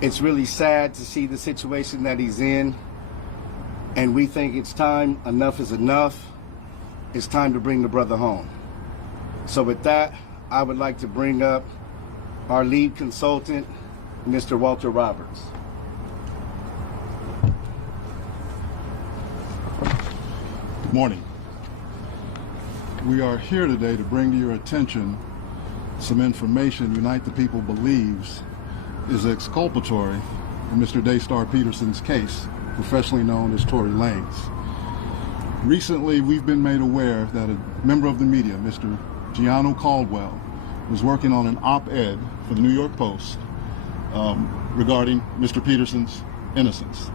It's really sad to see the situation that he's in, and we think it's time, enough is enough. It's time to bring the brother home. So with that, I would like to bring up our lead consultant, Mr. Walter Roberts. Good morning. We are here today to bring to your attention some information Unite the People believes is exculpatory in Mr. Daystar Peterson's case, professionally known as Tory Lanez. Recently, we've been made aware that a member of the media, Mr. Gianno Caldwell, was working on an op-ed for the New York Post regarding Mr. Peterson's innocence.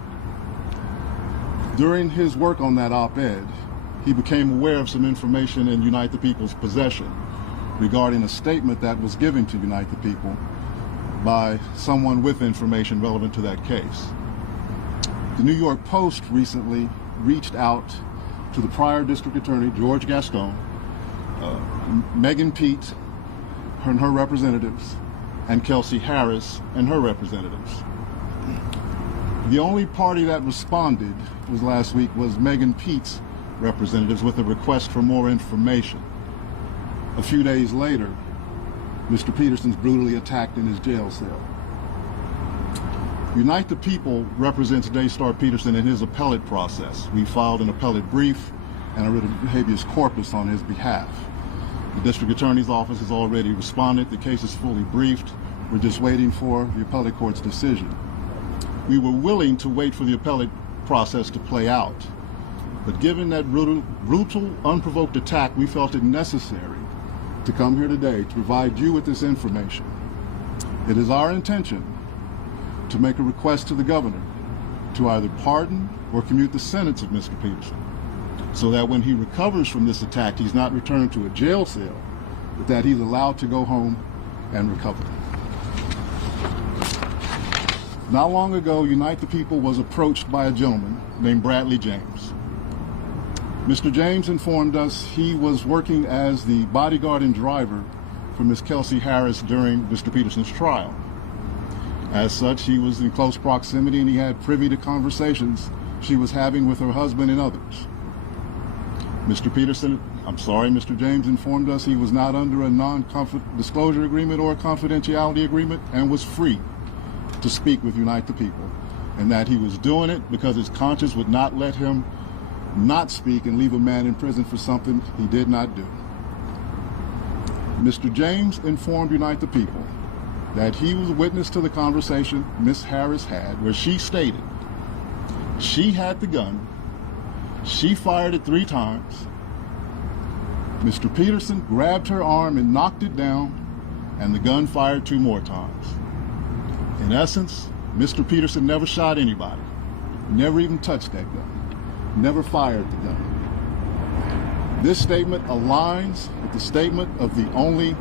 During his work on that op-ed, he became aware of some information in Unite the People's possession regarding a statement that was given to Unite the People by someone with information relevant to that case. The New York Post recently reached out to the prior district attorney, George Gascon, Megan Pete and her representatives, and Kelsey Harris and her representatives. The only party that responded last week was Megan Pete's representatives with a request for more information. A few days later, Mr. Peterson's brutally attacked in his jail cell. Unite the People represents Daystar Peterson in his appellate process. We filed an appellate brief and a writ of habeas corpus on his behalf. The district attorney's office has already responded. The case is fully briefed. We're just waiting for the appellate court's decision. We were willing to wait for the appellate process to play out, but given that brutal, unprovoked attack, we felt it necessary to come here today to provide you with this information. It is our intention to make a request to the governor to either pardon or commute the sentence of Mr. Peterson, so that when he recovers from this attack, he's not returned to a jail cell, but that he's allowed to go home and recover. Not long ago, Unite the People was approached by a gentleman named Bradley James. Mr. James informed us he was working as the bodyguard and driver for Ms. Kelsey Harris during Mr. Peterson's trial. As such, he was in close proximity and he had privy to conversations she was having with her husband and others. Mr. James informed us he was not under a non-disclosure agreement or a confidentiality agreement and was free to speak with Unite the People, and that he was doing it because his conscience would not let him not speak and leave a man in prison for something he did not do. Mr. James informed Unite the People that he was a witness to the conversation Ms. Harris had, where she stated she had the gun, she fired it 3 times, Mr. Peterson grabbed her arm and knocked it down, and the gun fired 2 more times. In essence, Mr. Peterson never shot anybody, never even touched that gun, never fired the gun. This statement aligns with the statement of the only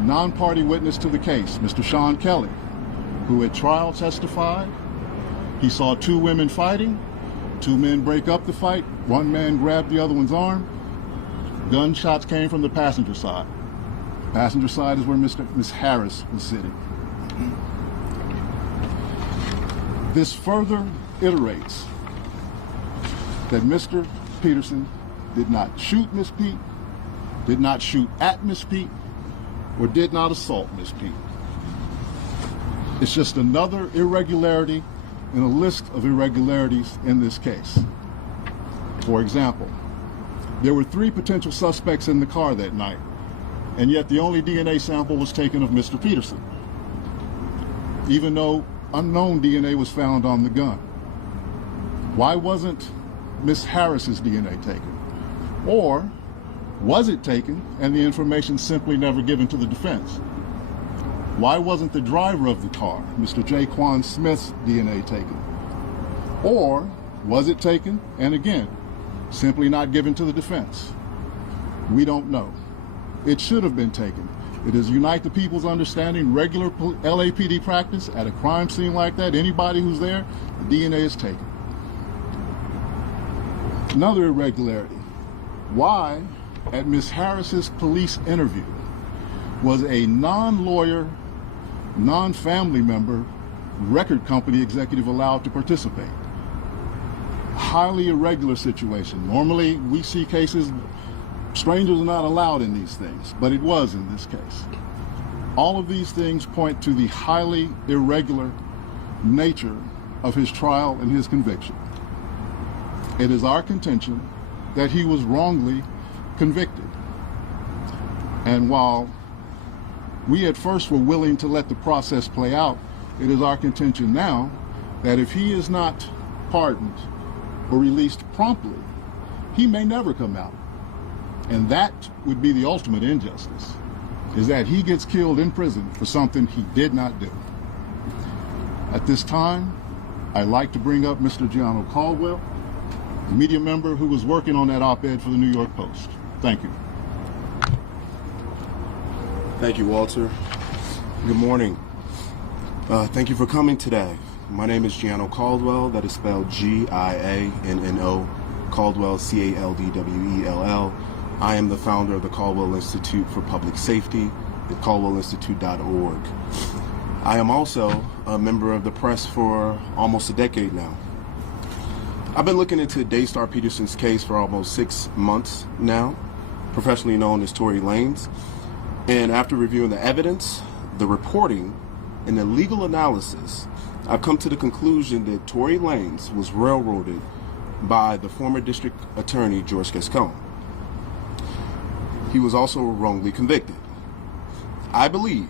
non-party witness to the case, Mr. Sean Kelly, who at trial testified he saw 2 women fighting, 2 men break up the fight, 1 man grabbed the other one's arm. Gunshots came from the passenger side. Passenger side is where Ms. Harris was sitting. This further iterates that Mr. Peterson did not shoot Miss Pete, did not shoot at Miss Pete, or did not assault Miss Pete. It's just another irregularity in a list of irregularities in this case. For example, there were 3 potential suspects in the car that night, and yet the only DNA sample was taken of Mr. Peterson, even though unknown DNA was found on the gun. Why wasn't Miss Harris's DNA taken? Or was it taken and the information simply never given to the defense? Why wasn't the driver of the car, Mr. Jaquan Smith's DNA taken? Or was it taken and again, simply not given to the defense? We don't know. It should have been taken. It is Unite the People's understanding, regular LAPD practice at a crime scene like that, anybody who's there, the DNA is taken. Another irregularity. Why, at Ms. Harris's police interview, was a non-lawyer non-family member record company executive allowed to participate. Highly irregular situation. Normally we see cases, strangers are not allowed in these things, but it was in this case. All of these things point to the highly irregular nature of his trial and his conviction. It is our contention that he was wrongly convicted. And while we at first were willing to let the process play out, it is our contention now that if he is not pardoned or released promptly, he may never come out. And that would be the ultimate injustice, is that he gets killed in prison for something he did not do. At this time, I'd like to bring up Mr. Gianno Caldwell, the media member who was working on that op-ed for the New York Post. Thank you. Thank you, Walter. Good morning. Thank you for coming today. My name is Gianno Caldwell. That is spelled Gianno, Caldwell, Caldwell. I am the founder of the Caldwell Institute for Public Safety at caldwellinstitute.org. I am also a member of the press for almost a decade now. I've been looking into Daystar Peterson's case for almost 6 months now, professionally known as Tory Lanez. And after reviewing the evidence, the reporting, and the legal analysis, I've come to the conclusion that Tory Lanez was railroaded by the former district attorney, George Gascon. He was also wrongly convicted. I believe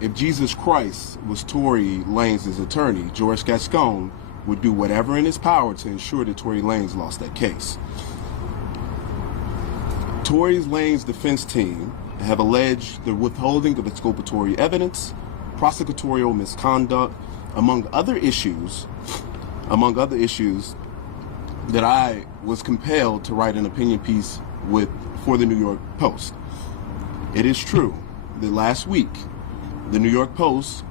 if Jesus Christ was Tory Lanez's attorney, George Gascon would do whatever in his power to ensure that Tory Lanez lost that case. Tory Lanez's defense team have alleged the withholding of exculpatory evidence, prosecutorial misconduct, among other issues that I was compelled to write an opinion piece for the New York Post. It is true that last week, the New York Post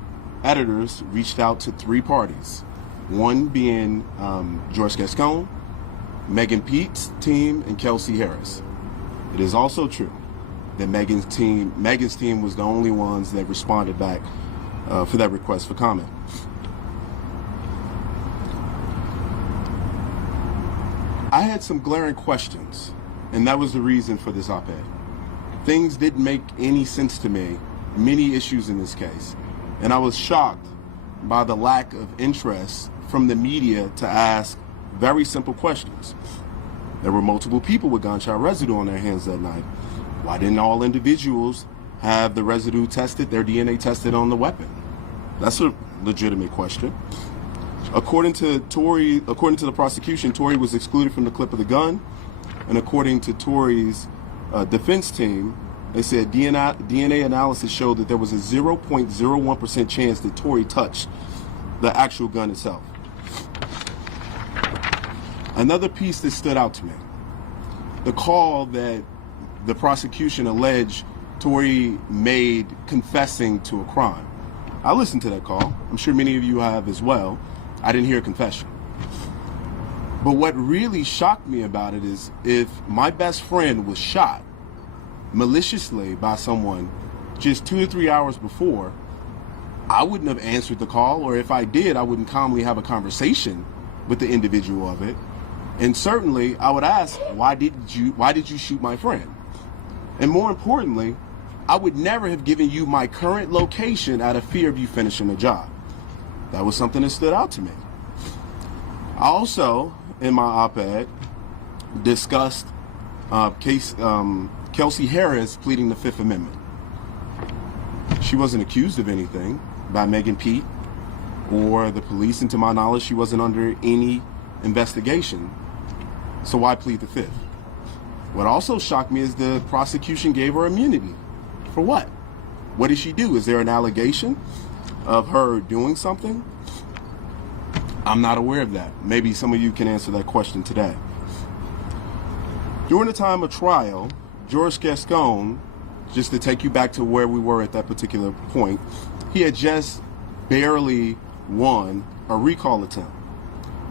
editors reached out to 3 parties, one being George Gascon, Megan Pete's team, and Kelsey Harris. It is also true that Megan's team was the only ones that responded back for that request for comment. I had some glaring questions, and that was the reason for this op-ed. Things didn't make any sense to me, many issues in this case, and I was shocked by the lack of interest from the media to ask very simple questions. There were multiple people with gunshot residue on their hands that night. Why didn't all individuals have the residue tested, their DNA tested on the weapon? That's a legitimate question. According to the prosecution, Tory was excluded from the clip of the gun, and according to Tory's defense team, they said DNA analysis showed that there was a 0.01% chance that Tory touched the actual gun itself. Another piece that stood out to me, the call that the prosecution alleged Tory made confessing to a crime. I listened to that call. I'm sure many of you have as well. I didn't hear a confession. But what really shocked me about it is if my best friend was shot maliciously by someone just 2 to 3 hours before, I wouldn't have answered the call, or if I did, I wouldn't calmly have a conversation with the individual of it. And certainly I would ask, why did you shoot my friend? And more importantly, I would never have given you my current location out of fear of you finishing the job. That was something that stood out to me. I also, in my op-ed, discussed Kelsey Harris pleading the Fifth Amendment. She wasn't accused of anything by Megan Pete or the police, and to my knowledge, she wasn't under any investigation. So why plead the Fifth? What also shocked me is the prosecution gave her immunity. For what? What did she do? Is there an allegation of her doing something? I'm not aware of that. Maybe some of you can answer that question today. During the time of trial, George Gascon, just to take you back to where we were at that particular point, he had just barely won a recall attempt.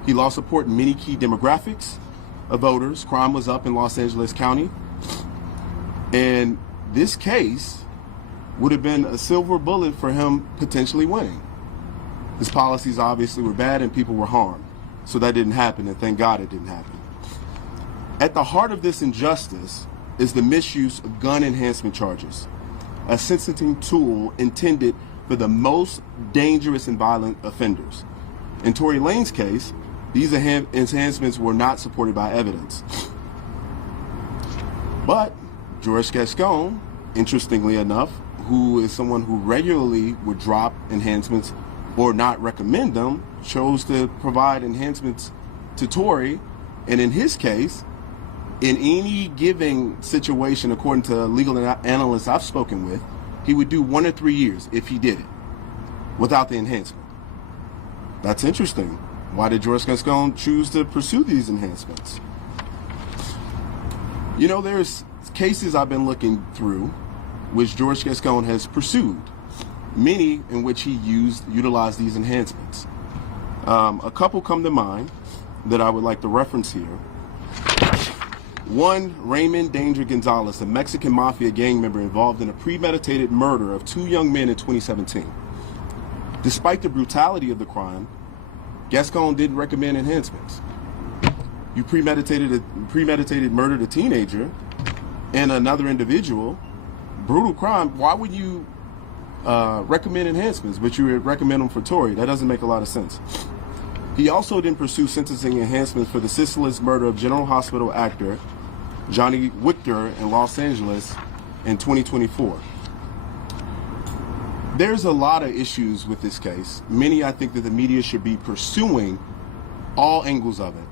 He lost support in many key demographics of voters. Crime was up in Los Angeles County. And this case would have been a silver bullet for him potentially winning. His policies obviously were bad and people were harmed. So that didn't happen, and thank God it didn't happen. At the heart of this injustice is the misuse of gun enhancement charges, a sentencing tool intended for the most dangerous and violent offenders. In Tory Lanez's case, these enhancements were not supported by evidence. But George Gascon, interestingly enough, who is someone who regularly would drop enhancements or not recommend them, chose to provide enhancements to Tory. And in his case, in any given situation, according to legal analysts I've spoken with, he would do 1 to 3 years if he did it without the enhancement. That's interesting. Why did George Gascon choose to pursue these enhancements? You know, there's cases I've been looking through which George Gascon has pursued, many in which he utilized these enhancements. A couple come to mind that I would like to reference here. One, Raymond Danger Gonzalez, a Mexican mafia gang member involved in a premeditated murder of 2 young men in 2017. Despite the brutality of the crime, Gascon didn't recommend enhancements. You premeditated murdered a teenager and another individual, brutal crime. Why would you recommend enhancements, but you would recommend them for Tory? That doesn't make a lot of sense. He also didn't pursue sentencing enhancements for the senseless murder of General Hospital actor Johnny Victor in Los Angeles in 2024. There's a lot of issues with this case. Many I think that the media should be pursuing all angles of it.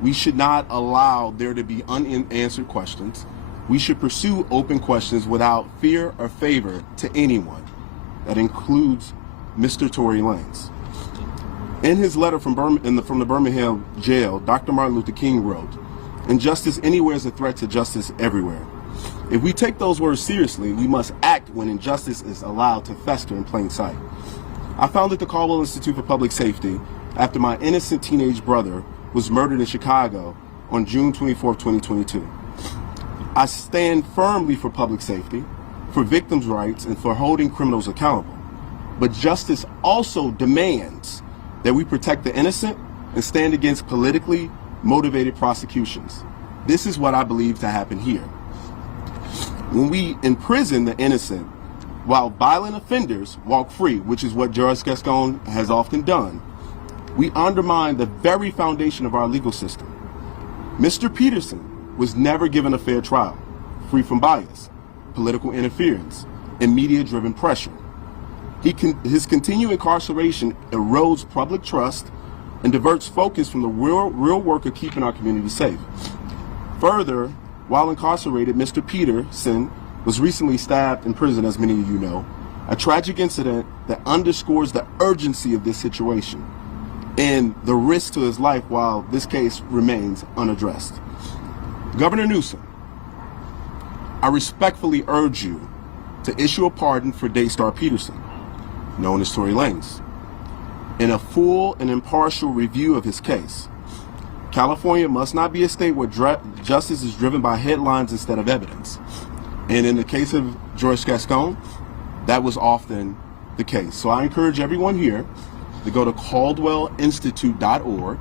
We should not allow there to be unanswered questions. We should pursue open questions without fear or favor to anyone. That includes Mr. Tory Lanez. In his letter from the Birmingham jail, Dr. Martin Luther King wrote, "Injustice anywhere is a threat to justice everywhere." If we take those words seriously, we must act when injustice is allowed to fester in plain sight. I founded the Caldwell Institute for Public Safety after my innocent teenage brother was murdered in Chicago on June 24, 2022. I stand firmly for public safety, for victims' rights, and for holding criminals accountable. But justice also demands that we protect the innocent and stand against politically motivated prosecutions. This is what I believe to happen here. When we imprison the innocent while violent offenders walk free, which is what George Gascon has often done, we undermine the very foundation of our legal system. Mr. Peterson was never given a fair trial, free from bias, political interference, and media-driven pressure. His continued incarceration erodes public trust and diverts focus from the real work of keeping our community safe. Further, while incarcerated, Mr. Peterson was recently stabbed in prison, as many of you know, a tragic incident that underscores the urgency of this situation and the risk to his life while this case remains unaddressed. Governor Newsom, I respectfully urge you to issue a pardon for Daystar Peterson, known as Tory Lanez, in a full and impartial review of his case. California must not be a state where justice is driven by headlines instead of evidence. And in the case of George Gascon, that was often the case. So I encourage everyone here to go to caldwellinstitute.org,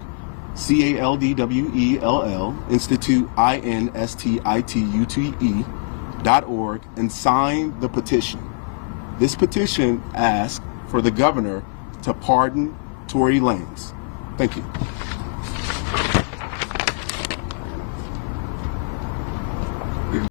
CALDWELL, Institute, INSTITUTE.org, and sign the petition. This petition asks for the governor to pardon Tory Lanez. Thank you.